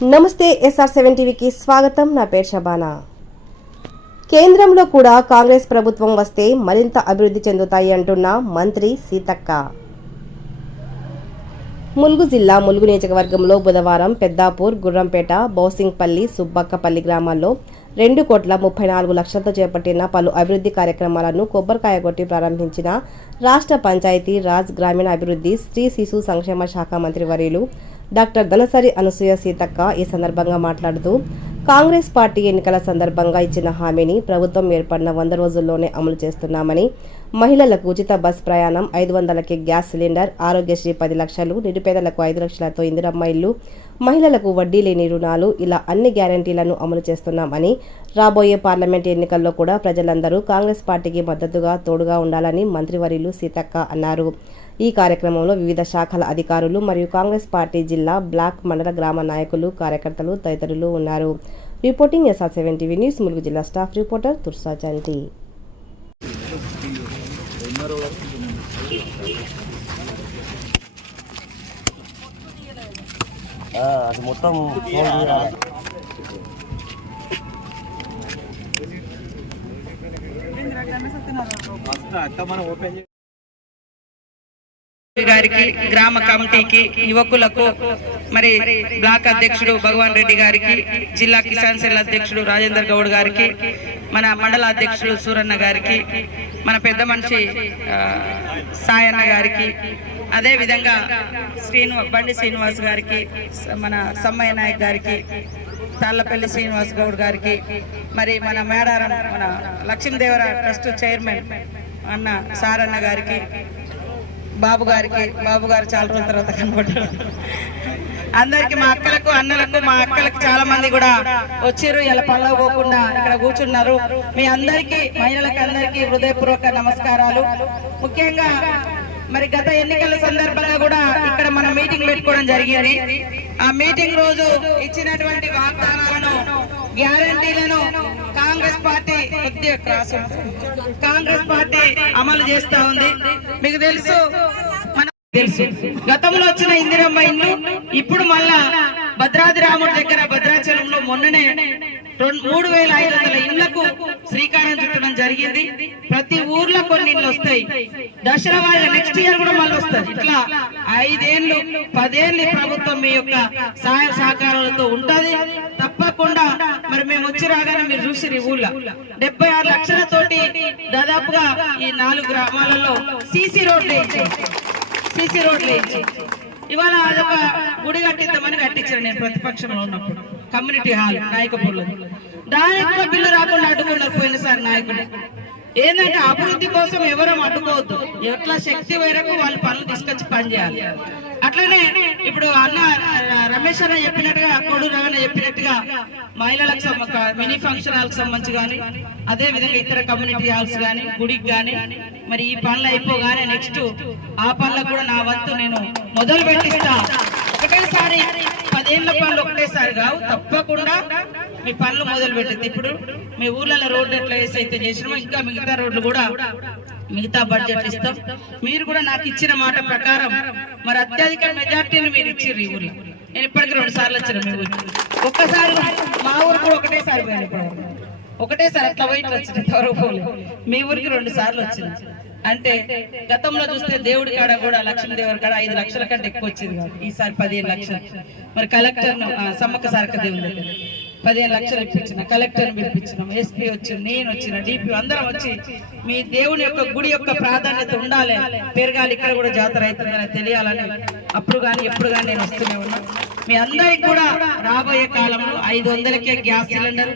నమస్తే SR seven టీవీకి స్వాగతం. నా పేరు షబానా. కేంద్రంలో కూడా కాంగ్రెస్ ప్రభుత్వం వస్తే మరింత అభివృద్ధి చెందుతాయి అంటున్న మంత్రి సీతక్క. ములుగు జిల్లా ములుగు నియోజకవర్గంలో బుధవారం పెద్దాపూర్ గుర్రంపేట బౌసింగ్పల్లి సుబ్బక్కపల్లి గ్రామాల్లో రెండు కోట్ల ముప్పై నాలుగు లక్షలతో చేపట్టిన పలు అభివృద్ధి కార్యక్రమాలను కొబ్బరికాయ కొట్టి ప్రారంభించిన రాష్ట్ర పంచాయతీ రాజ్ గ్రామీణ అభివృద్ధి స్త్రీ శిశు సంక్షేమ శాఖ మంత్రి వర్యులు డాక్టర్ దనసరి అనసూయ సీతక్క ఈ సందర్భంగా మాట్లాడుతూ కాంగ్రెస్ పార్టీ ఎన్నికల సందర్భంగా ఇచ్చిన హామీని ప్రభుత్వం ఏర్పడిన వంద రోజుల్లోనే అమలు చేస్తున్నామని మహిళలకు ఉచిత బస్ ప్రయాణం ఐదు వందలకి గ్యాస్ సిలిండర్ ఆరోగ్యశ్రీ పది లక్షలు నిరుపేదలకు ఐదు లక్షలతో ఇందిరమ్మ ఇల్లు మహిళలకు వడ్డీ లేని రుణాలు ఇలా అన్ని గ్యారంటీలను అమలు చేస్తున్నామని రాబోయే పార్లమెంట్ ఎన్నికల్లో కూడా ప్రజలందరూ కాంగ్రెస్ పార్టీకి మద్దతుగా తోడుగా ఉండాలని మంత్రివర్యులు సీతక్క అన్నారు. ఈ కార్యక్రమంలో వివిధ శాఖల అధికారులు మరియు కాంగ్రెస్ పార్టీ జిల్లా బ్లాక్ మండల గ్రామ నాయకులు కార్యకర్తలు తదితరులు ఉన్నారు. Reporting SR seven TV news Mulugu జిల్లా స్టాఫ్ రిపోర్టర్ తుర్సా చంటి. ఆ, అది మొత్తం. గారికి గ్రామ కమిటీకి యువకులకు మరి బ్లాక్ అధ్యక్షుడు భగవాన్ రెడ్డి గారికి జిల్లా కిసాన్ సెల్ అధ్యక్షుడు రాజేందర్ గౌడ్ గారికి మన మండల అధ్యక్షుడు సూరన్న గారికి మన పెద్ద మనిషి సాయన్న గారికి అదే విధంగా శ్రీను బండి శ్రీనివాస్ గారికి మన సమ్మయ్య నాయక్ గారికి తాళ్ళపల్లి శ్రీనివాస్ గౌడ్ గారికి మరి మన మేడారం మన లక్ష్మీదేవర ట్రస్ట్ చైర్మన్ అన్న సారన్న గారికి బాబు గారికి బాబు గారు చాలా రోజుల తర్వాత కనబడ్డారు. అందరికి మా అక్కలకు అన్నలకు మా అక్కలకు చాలా మంది కూడా వచ్చారు. ఇలా పళ్ళ పోకుండా ఇక్కడ కూర్చున్నారు. మీ అందరికి మహిళలకు అందరికి హృదయపూర్వక నమస్కారాలు. ముఖ్యంగా మరి గత ఎన్నికల సందర్భంగా కూడా ఇక్కడ మనం మీటింగ్ పెట్టుకోవడం జరిగింది. ఆ మీటింగ్ రోజు ఇచ్చినటువంటి వాగ్దానాలను గ్యారంటీలను కాంగ్రెస్ పార్టీ కొద్దిగా క్రాస్ ఉంటుంది. కాంగ్రెస్ పార్టీ అమలు చేస్తా ఉంది. మీకు తెలుసు తెలుసు. గతంలో వచ్చిన ఇందిరమ్మ ఇల్లు ఇప్పుడు మళ్ళా భద్రాద్రి రాముడి దగ్గర భద్రాచలంలో మొన్ననే మూడు వేల ఐదు వందల ఇళ్ళకు శ్రీకారం చుట్టడం జరిగింది. ప్రతి ఊర్లో కొన్ని ఇళ్ళు వస్తాయి. దసరా వాళ్ళ నెక్స్ట్ ఇయర్ కూడా మళ్ళీ వస్తుంది ఇట్లా ఐదేళ్ళు పదేళ్ళు ప్రభుత్వం మీ యొక్క సహాయ సహకారాలతో ఉంటది. తప్పకుండా వచ్చి రాగానే మీరు చూసి ఊళ్ళో. డెబ్బై ఆరు లక్షలతోటి దాదాపుగా ఈ నాలుగు గ్రామాలలో సీసీ రోడ్లు సిసి సీసీ రోడ్లు వేయించి. ఇవాళ అదొక గుడి కట్టిద్దామని కట్టించాను నేను ప్రతిపక్షంలో ఉన్నప్పుడు. కమ్యూనిటీ హాల్ నాయకపూర్లో. దానికి కూడా బిల్లు రాకుండా అడ్డుకున్నారు పోయినసారి నాయకుడు ఏంటంటే అభివృద్ధి కోసం ఎవరూ అడ్డుకోవద్దు. ఎట్లా శక్తి మేరకు వాళ్ళు పనులు తీసుకొచ్చి పని చేయాలి అట్లనే ఇప్పుడు అన్న రమేష్ అన్న చెప్పినట్టుగా కోడు రవణ చెప్పినట్టుగా మహిళలకు మినీ ఫంక్షన్ హాల్ సంబంధించి కానీ అదే విధంగా ఇతర కమ్యూనిటీ హాల్స్ కానీ గుడికి కానీ మరి ఈ పనులు అయిపోగానే నెక్స్ట్ ఆ పనులకు కూడా నా వంతు నేను మొదలు పెట్టిస్తా. ఒకటేసారి పదేళ్ళ పనులు ఒకటేసారి కావు తప్పకుండా మీ పనులు మొదలు పెట్టింది ఇప్పుడు మీ ఊర్లలో రోడ్డు ఎట్లా వేసి అయితే చేసినామో ఇంకా మిగతా రోడ్లు కూడా మిగతా బడ్జెట్ ఇస్తాం. మీరు కూడా నాకు ఇచ్చిన మాట ప్రకారం మరి అత్యధిక మెజార్టీని మీరు ఇచ్చారు ఈ ఊర్లో. నేను ఇప్పటికి రెండు సార్లు వచ్చిన మీ ఊరికి. ఒక్కసారి మా ఊరు కూడా ఒకటేసారి పోయాను ఒకటేసారి అట్లా పోయి వచ్చిన మీ ఊరికి రెండు సార్లు వచ్చింది అంటే గతంలో చూస్తే దేవుడి కాడ కూడా లక్ష్మీదేవుడి కాడ ఐదు లక్షల కంటే ఎక్కువ వచ్చింది. ఈసారి పదిహేను లక్షలు. మరి కలెక్టర్ సమ్మక్క సారక దేవుడి దగ్గర. పదిహేను లక్షలు ఇప్పించిన కలెక్టర్ పిలిపించినాం ఎస్పీ వచ్చిన నేను వచ్చిన డిపి అందరం వచ్చి మీ దేవుని యొక్క గుడి యొక్క ప్రాధాన్యత ఉండాలి. పెరగాలి ఇక్కడ కూడా జాతర అవుతుందని తెలియాలని అప్పుడు కానీ ఎప్పుడు కానీ నేను వస్తూనే ఉన్నా. మీ అందరికి కూడా రాబోయే కాలంలో ఐదు వందలకే గ్యాస్ సిలిండర్.